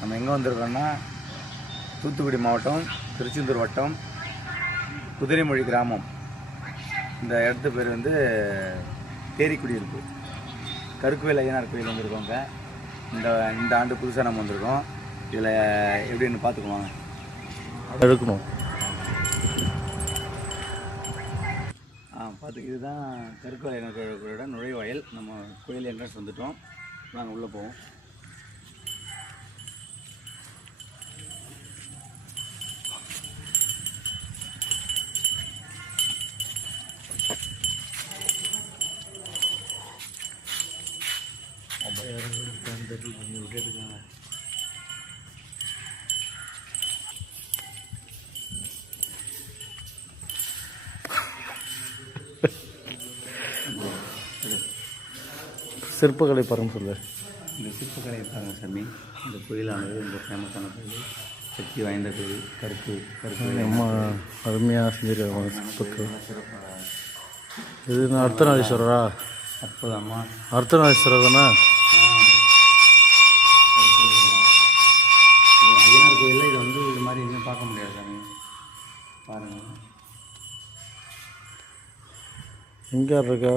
நம்ம எங்கே வந்திருக்கோம்னா தூத்துக்குடி மாவட்டம் திருச்செந்தூர் வட்டம் குதிரைமொழி கிராமம். இந்த இடத்து பேர் வந்து தேரிக்குடியிருப்பு. கருக்குவேல் ஐயனார் கோயில் வந்திருக்கோங்க. இந்த ஆண்டு புதுசாக நம்ம வந்திருக்கோம். இதில் எப்படின்னு பார்த்துக்குவாங்க. எடுக்கணும். பார்த்து இதுதான் கருக்குவேல் ஐயனார் கோயிலோட நுழைவாயில். நம்ம கோயில் என்ட்ரன்ஸ் வந்துட்டோம். நாங்கள் உள்ளே போவோம். விட்டுருக்காங்க. சிற்பக்கலை பாருங்க சொல்லு. இந்த சிற்பக்கலையை பாருங்கள் சாமி. இந்த கோயிலானது ரொம்ப ஃபேமஸான கோயில், சக்தி வாய்ந்த கோயில். கருக்கு அம்மா அருமையாக செஞ்சுருக்காங்க சிற்பக்கலை. இது அர்த்தநாரீஸ்வரரா? அற்புதம்மா, அர்த்தநாரீஸ்வரர் தானே? ஐயனார் கோயிலில் இதை வந்து இது மாதிரி எங்கேயும் பார்க்க முடியாது சாமி. பாருங்கள். எங்கே இருக்கா?